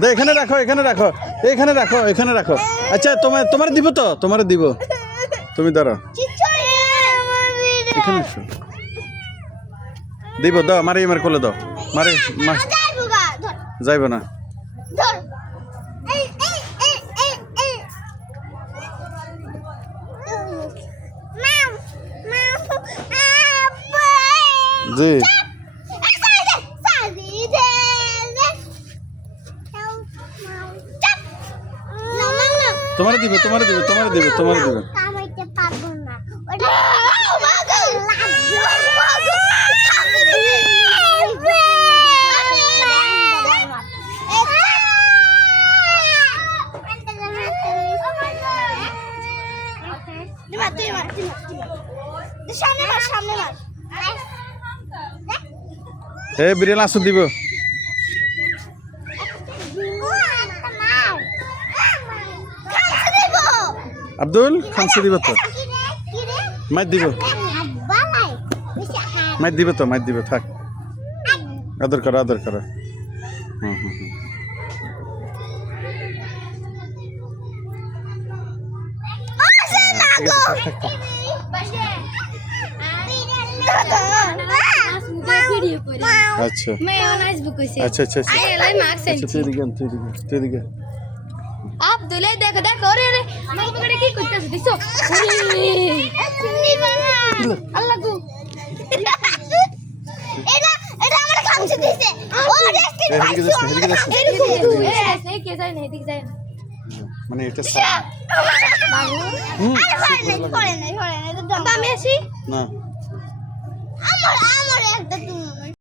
দে এখানে রাখো এখানে রাখো এখানে রাখো এখানে রাখো আচ্ছা তোমার দিব তো তোমার দিব তুমি দাঁড়াও এখানে এসো দিব দাও মারে আমার কোলে দাও মারে যাইব না জি তোমার দিব তোমার দিব তোমার দিব তোমার দিব এ বিড়াল আসু দিব আব্দুল খানসি দিব তো মাইর দিব মাইর দিব তো মাইর দিব থাক আদর করো আদর করো হুম হুম হুম আচ্ছা আচ্ছা আচ্ছা আচ্ছা তুই দিকে আব্দুল দেখো দেখো রে রে আমার পকেটে কি করতেছ দেখছো আল্লাহ গো এটা আমার খামছে দিছে ও রেস্টি এই কে যায় না এদিক যায় না মানে এটা সামনে করে না আমি আসি না আমার একটা তুমি